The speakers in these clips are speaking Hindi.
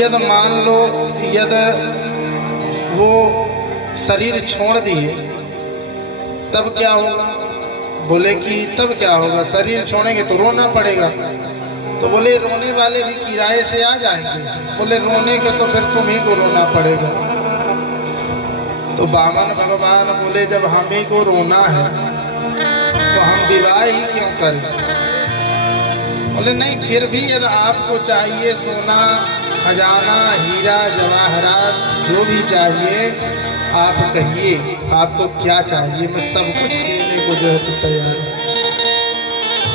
यद मान लो यद वो शरीर छोड़ दिए तब क्या होगा? बोले कि तब क्या होगा, शरीर छोड़ेंगे तो रोना पड़ेगा। तो बोले रोने वाले भी किराए से आ जाएंगे। बोले रोने का तो फिर तुम ही को रोना पड़ेगा। तो वामन भगवान बोले जब हम ही को रोना है तो हम विवाह ही क्यों करें? बोले नहीं, फिर भी यदि आपको चाहिए सोना खजाना हीरा जवाहरात जो भी चाहिए आप कहिए, आपको क्या चाहिए, मैं सब कुछ देने को जो है तो तैयार हूँ।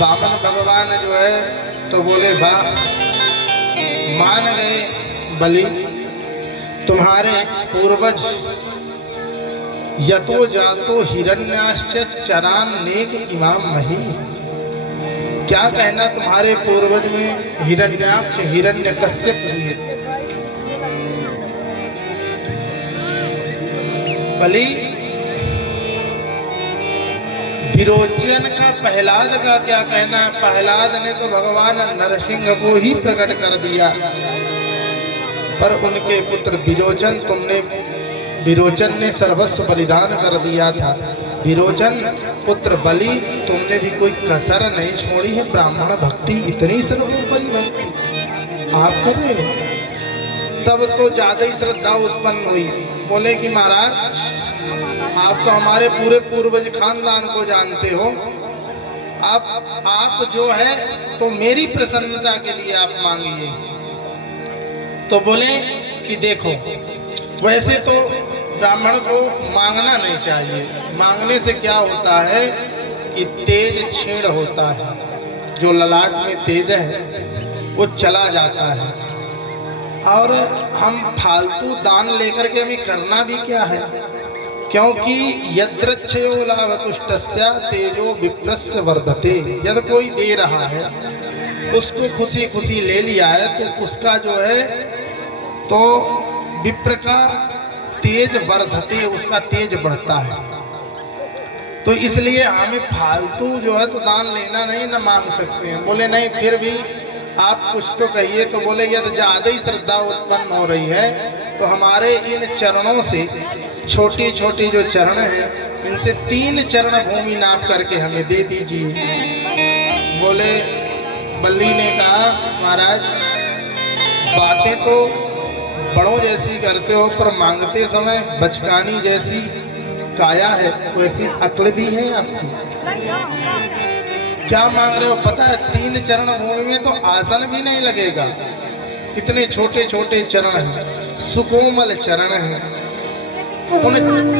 वामन भगवान जो है तो बोले वाह, मान गए बलि, तुम्हारे पूर्वज यतो जातो हिरण्याश्च चरान नेक इमाम मही। क्या कहना, तुम्हारे पूर्वज में हिरण्याक्ष हिरण्यकश्यप हुए। बलि विरोचन का प्रहलाद का क्या कहना है? प्रहलाद ने तो भगवान नरसिंह को ही प्रकट कर दिया, पर उनके पुत्र विरोचन ने सर्वस्व बलिदान कर दिया था। विरोचन पुत्र बलि तुमने भी कोई कसर नहीं छोड़ी है। ब्राह्मण भक्ति इतनी सर्वोपरि भक्ति आप कर रहे हो, तब तो ज्यादा ही श्रद्धा उत्पन्न हुई। बोले कि महाराज आप तो हमारे पूरे पूर्वज खानदान को जानते हो, आप जो है तो मेरी प्रसन्नता के लिए आप मांगिए। तो बोले कि देखो, वैसे तो ब्राह्मण को मांगना नहीं चाहिए। मांगने से क्या होता है कि तेज क्षीण होता है, जो ललाट में तेज है वो चला जाता है। और हम फालतू दान लेकर के हमें करना भी क्या है, क्योंकि यद्रच्छयो लाभतुष्टस्य तेजो विप्रस्य वर्धते। यदि कोई दे रहा है उसको खुशी खुशी ले लिया है तो उसका जो है तो विप्र का तेज वर्धते, उसका तेज बढ़ता है। तो इसलिए हमें फालतू जो है तो दान लेना नहीं, ना मांग सकते हैं। बोले नहीं, फिर भी आप कुछ तो कहिए। तो बोले यदि ज्यादा ही श्रद्धा उत्पन्न हो रही है तो हमारे इन चरणों से, छोटी छोटी जो चरण हैं, इनसे 3 चरण भूमि नाप करके हमें दे दीजिए। बोले बलि ने कहा महाराज बातें तो बड़ों जैसी करते हो, पर मांगते समय बचकानी जैसी काया है, वैसी अक्ल भी है आपकी। क्या मांग रहे हो पता है? 3 चरण भूमि में तो आसन भी नहीं लगेगा, इतने छोटे छोटे चरण हैं, सुकोमल चरण हैं। उन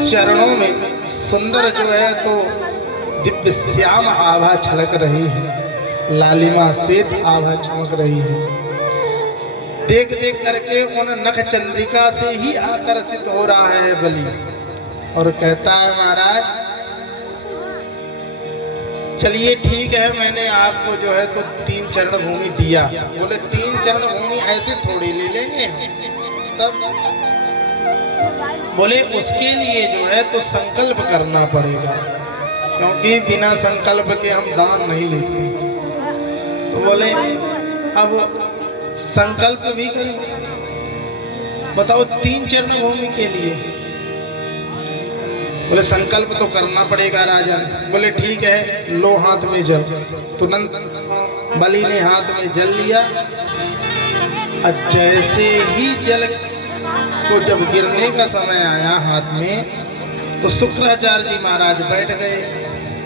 चरणों में सुंदर जो है तो दिव्य श्याम आभा छलक रही है, लालिमा श्वेत आभा चमक रही है। देख देख करके उन नख चंद्रिका से ही आकर्षित हो रहा है बलि, और कहता है महाराज चलिए ठीक है, मैंने आपको जो है तो 3 चरण भूमि दिया। बोले 3 चरण भूमि ऐसे थोड़ी ले लेंगे तब? बोले उसके लिए जो है तो संकल्प करना पड़ेगा, क्योंकि बिना संकल्प के हम दान नहीं लेते। तो बोले अब संकल्प भी करें, बताओ 3 चरण भूमि के लिए। बोले संकल्प तो करना पड़ेगा राजन। बोले ठीक है, लो हाथ में जल। तुरंत बलि ने हाथ में जल लिया, और जैसे ही जल को जब गिरने का समय आया हाथ में, तो शुक्राचार्य जी महाराज बैठ गए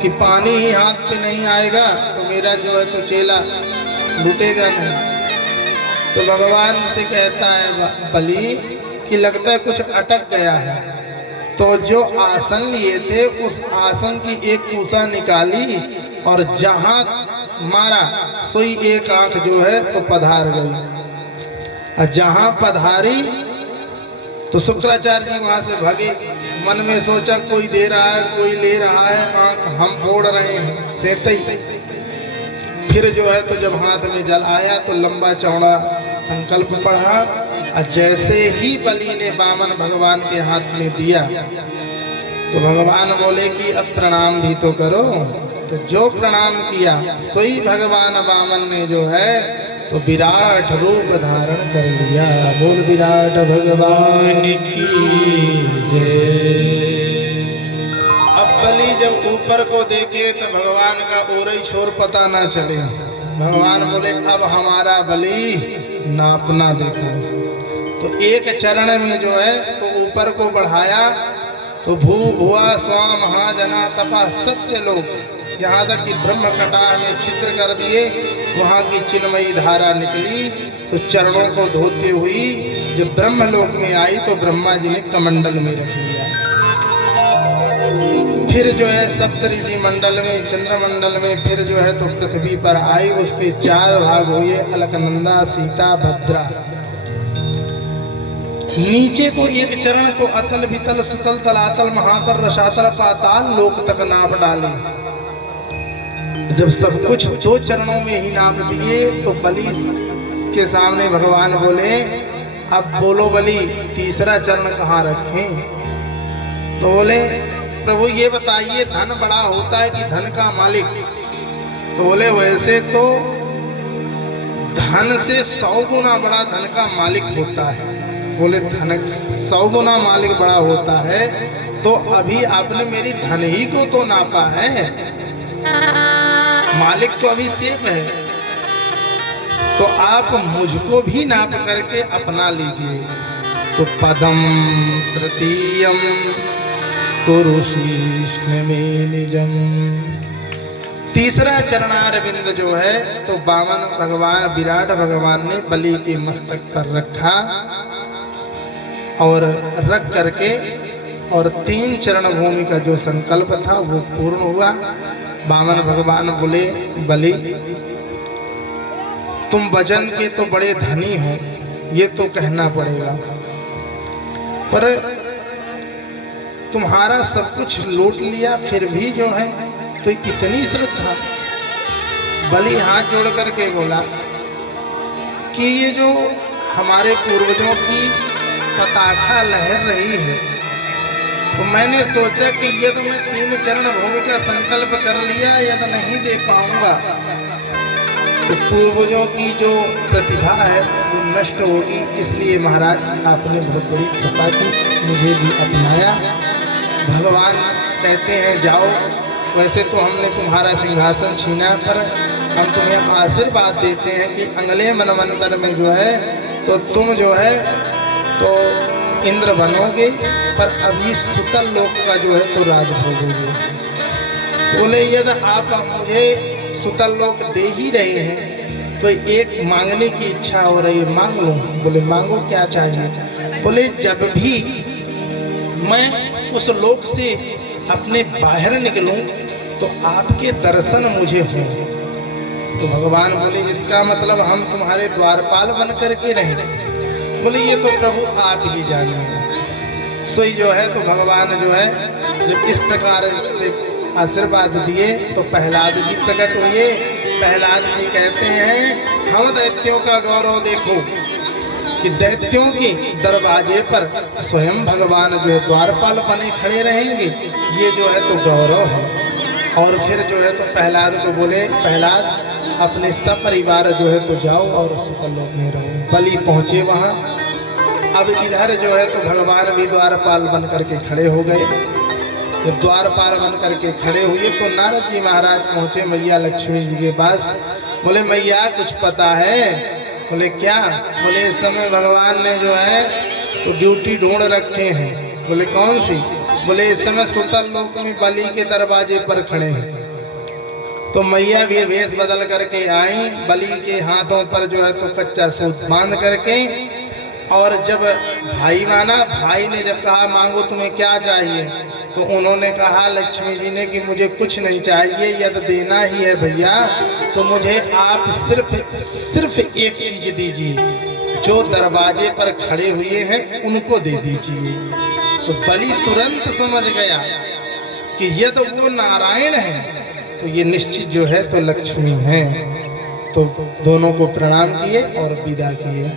कि पानी ही हाथ पे नहीं आएगा तो मेरा जो है तो चेला लूटेगा नहीं। तो भगवान से कहता है बलि कि लगता है कुछ अटक गया है। तो जो आसन लिए थे उस आसन की एक पूसा निकाली और जहां मारा सोई एक आंख जो है तो पधार गई। और जहां पधारी तो शुक्राचार्य जी वहां से भागे। मन में सोचा कोई दे रहा है, कोई ले रहा है, आंख हम फोड़ रहे हैं सेते ही। फिर जो है तो जब हाथ में जल आया तो लंबा चौड़ा संकल्प पढ़ा, और जैसे ही बलि ने वामन भगवान के हाथ में दिया तो भगवान बोले कि अब प्रणाम भी तो करो। तो जो प्रणाम किया सोई भगवान वामन ने जो है तो विराट रूप धारण कर लिया। बोल विराट भगवान की जय। अब बलि जब ऊपर को देखे तो भगवान का और ही छोर पता ना चले। भगवान बोले अब हमारा बलि नापना देखो। तो एक चरण में जो है तो ऊपर को बढ़ाया तो भू भुआ स्वा महाजना तपा सत्य लोग, यहाँ तक कि ब्रह्म कटाह में छिद्र कर दिए, वहाँ की चिन्मयी धारा निकली। तो चरणों को धोते हुई जब ब्रह्मलोक में आई तो ब्रह्मा जी ने कमंडल में रख लिया। फिर जो है सप्तऋषि मंडल में, चंद्रमंडल में, फिर जो है तो पृथ्वी पर आई। उसके 4 भाग हुए, अलकनंदा, सीता, भद्रा। नीचे को एक चरण को अतल वितल सुतल तलातल महातल रसातल पाताल लोक तक नाप डाले। जब सब कुछ 2 चरणों में ही नाप दिए तो बलि के सामने भगवान बोले अब बोलो बलि तीसरा चरण कहाँ रखें। तो बोले प्रभु ये बताइए धन बड़ा होता है कि धन का मालिक। तो बोले वैसे तो धन से 100 गुना बड़ा धन का मालिक होता है। बोले धन 100 गुना मालिक बड़ा होता है तो अभी आपने मेरी धन ही को तो नापा है, मालिक तो अभी सेफ है। तो आप मुझको भी नाप करके अपना लीजिए। तो पदम तृतीयम कुरुशीष्ण में निजम। तीसरा चरणारविंद जो है तो वामन भगवान विराट भगवान ने बलि के मस्तक पर रखा और रख करके और 3 चरण भूमि का जो संकल्प था वो पूर्ण हुआ। वामन भगवान बोले बलि तुम वजन के तो बड़े धनी हो, ये तो कहना पड़ेगा, पर तुम्हारा सब कुछ लूट लिया फिर भी जो है तो इतनी श्रद्धा। बलि हाथ जोड़ करके बोला कि ये जो हमारे पूर्वजों की पताका लहर रही है तो मैंने सोचा कि यदि मैं 3 चरण भूमि का संकल्प कर लिया यदि नहीं दे पाऊंगा तो पूर्वजों की जो प्रतिभा है वो नष्ट होगी। इसलिए महाराज आपने बहुत बड़ी कृपा की, मुझे भी अपनाया। भगवान कहते हैं जाओ, वैसे तो हमने तुम्हारा सिंहासन छीना पर हम तुम्हें आशीर्वाद देते हैं कि अगले मनवंतर में जो है तो तुम जो है तो इंद्र बनोगे, पर अभी सुतल लोक का जो है तो राज भोगोगे। बोले यदि आप मुझे सुतल लोक दे ही रहे हैं तो एक मांगने की इच्छा हो रही है, मांग लो। बोले मांगो क्या चाहिए। बोले जब भी मैं उस लोक से अपने बाहर निकलूं तो आपके दर्शन मुझे हो। तो भगवान बोले इसका मतलब हम तुम्हारे द्वारपाल बन करके रहें। बोले ये तो प्रभु आप ही जानिए। सोई जो है तो भगवान जो है जब इस प्रकार से आशीर्वाद दिए तो प्रहलाद जी प्रकट हुए। प्रहलाद जी कहते हैं हम दैत्यों का गौरव देखो कि दैत्यों के दरवाजे पर स्वयं भगवान जो है द्वारपाल बने खड़े रहेंगे, ये जो है तो गौरव है। और फिर जो है तो प्रहलाद को बोले प्रहलाद अपने सब परिवार जो है तो जाओ और सुतल लोक में रहो। बलि पहुंचे वहां। अब इधर जो है तो भगवान भी द्वारपाल बन करके खड़े हो गए। जब द्वारपाल बन करके खड़े हुए तो नारद जी महाराज पहुंचे मैया लक्ष्मी जी के पास। बोले मैया कुछ पता है। बोले क्या। बोले इस समय भगवान ने जो है तो ड्यूटी ढूंढ रखे हैं। बोले कौन सी। बोले इस समय सुतल लोक में बलि के दरवाजे पर खड़े हैं। तो मैया भी वेश बदल करके आई, बलि के हाथों पर जो है तो कच्चा सूत बांध करके। और जब भाई माना, भाई ने जब कहा मांगो तुम्हें क्या चाहिए, तो उन्होंने कहा लक्ष्मी जी ने कि मुझे कुछ नहीं चाहिए, यदि देना ही है भैया तो मुझे आप सिर्फ एक चीज दीजिए, जो दरवाजे पर खड़े हुए हैं उनको दे दीजिए। तो बलि तुरंत समझ गया कि यदि वो नारायण है तो ये निश्चित जो है तो लक्ष्मी है। तो दोनों को प्रणाम किए और विदा किए।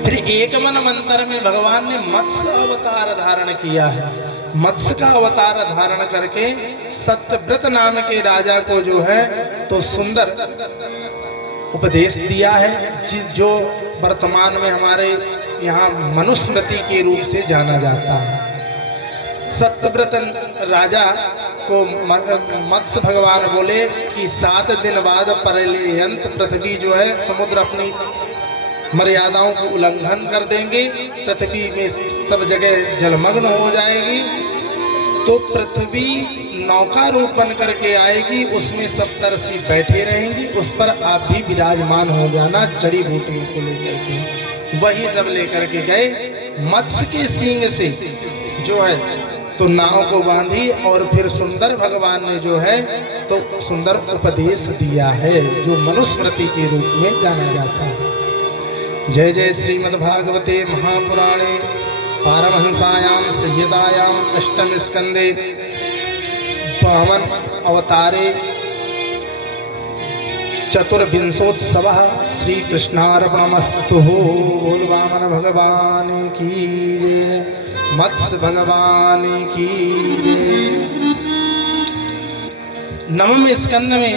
फिर एक मनवंतर में भगवान ने मत्स्य अवतार धारण किया है। मत्स्य का अवतार धारण करके सत्यव्रत नाम के राजा को जो है तो सुंदर उपदेश दिया है, जो वर्तमान में हमारे यहाँ मनुस्मृति के रूप से जाना जाता है। सत्यव्रत राजा को मत्स्य भगवान बोले कि 7 दिन बाद पर्यंत पृथ्वी जो है समुद्र अपनी मर्यादाओं को उल्लंघन कर देंगे, पृथ्वी में सब जगह जलमग्न हो जाएगी, तो पृथ्वी नौका रूप बन करके आएगी, उसमें सप्तर्षि बैठे रहेंगे, उस पर आप भी विराजमान हो जाना जड़ी बूटियों को लेकर के। वही सब लेकर के गए, मत्स्य के सींग से जो है तो नाव को बांधी और फिर सुंदर भगवान ने जो है तो सुंदर उपदेश दिया है, जो मनुस्मृति के रूप में जाना जाता है। जय जय श्रीमद्भागवते महापुराणे पारमहंसायां संहितायां अष्टम स्कंदे वामन अवतारे चतुर्विंशोत्सवः श्री कृष्णार्पणमस्तु। बोल वामन भगवान की जय, मत्स्य भगवान की जय। नवम स्कंद में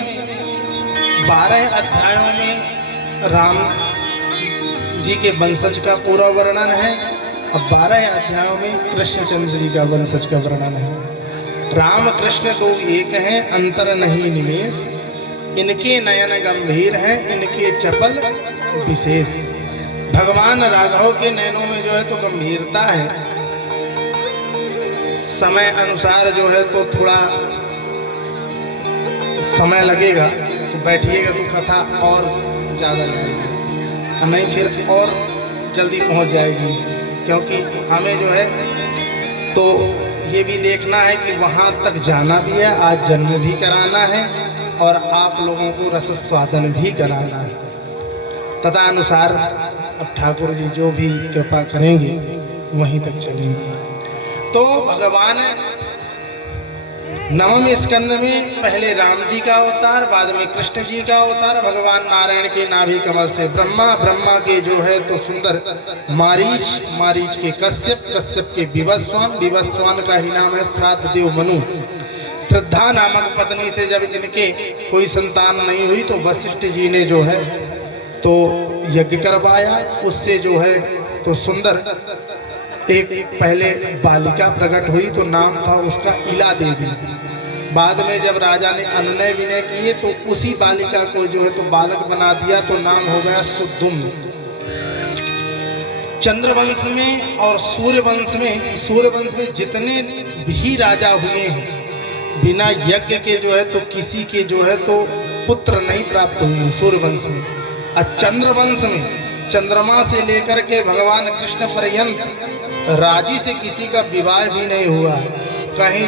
12 अध्यायों में राम जी के वंशज का पूरा वर्णन है, अब 12 अध्यायों में कृष्णचंद्र जी का वंशज का वर्णन है। राम कृष्ण तो एक हैं, अंतर नहीं निमेष, इनके नयन गंभीर हैं, इनके चपल विशेष। भगवान राघव के नयनों में जो है तो गंभीरता है, समय अनुसार जो है तो थोड़ा समय लगेगा, तो बैठिएगा तो कथा और ज़्यादा जाएगी, नहीं फिर और जल्दी पहुंच जाएगी, क्योंकि हमें जो है तो ये भी देखना है कि वहाँ तक जाना भी है, आज जन्म भी कराना है और आप लोगों को रस स्वादन भी कराना है। तथा अनुसार अब ठाकुर जी जो भी कृपा करेंगे वहीं तक चलेंगे। तो भगवान नवम स्कंद में पहले राम जी का अवतार, बाद में कृष्ण जी का अवतार, भगवान नारायण के नाभि कमल से ब्रह्मा, ब्रह्मा के जो है तो सुंदर मारीच, मारीच के कश्यप, कश्यप के विवस्वान, विवस्वान का ही नाम है श्राद्ध देव मनु। श्रद्धा नामक पत्नी से जब इनके कोई संतान नहीं हुई तो वशिष्ठ जी ने जो है तो यज्ञ करवाया, उससे जो है तो सुंदर एक पहले बालिका प्रकट हुई तो नाम था उसका इला देवी। बाद में जब राजा ने अनुनय विनय किए तो उसी बालिका को जो है तो बालक बना दिया, तो नाम हो गया सुद्धुम। चंद्रवंश में और सूर्यवंश में जितने भी राजा हुए हैं बिना यज्ञ के जो है तो किसी के जो है तो पुत्र नहीं प्राप्त हुए हैं सूर्यवंश में। और चंद्रवंश में चंद्रमा से लेकर के भगवान कृष्ण पर्यंत राजी से किसी का विवाह भी नहीं हुआ, कहीं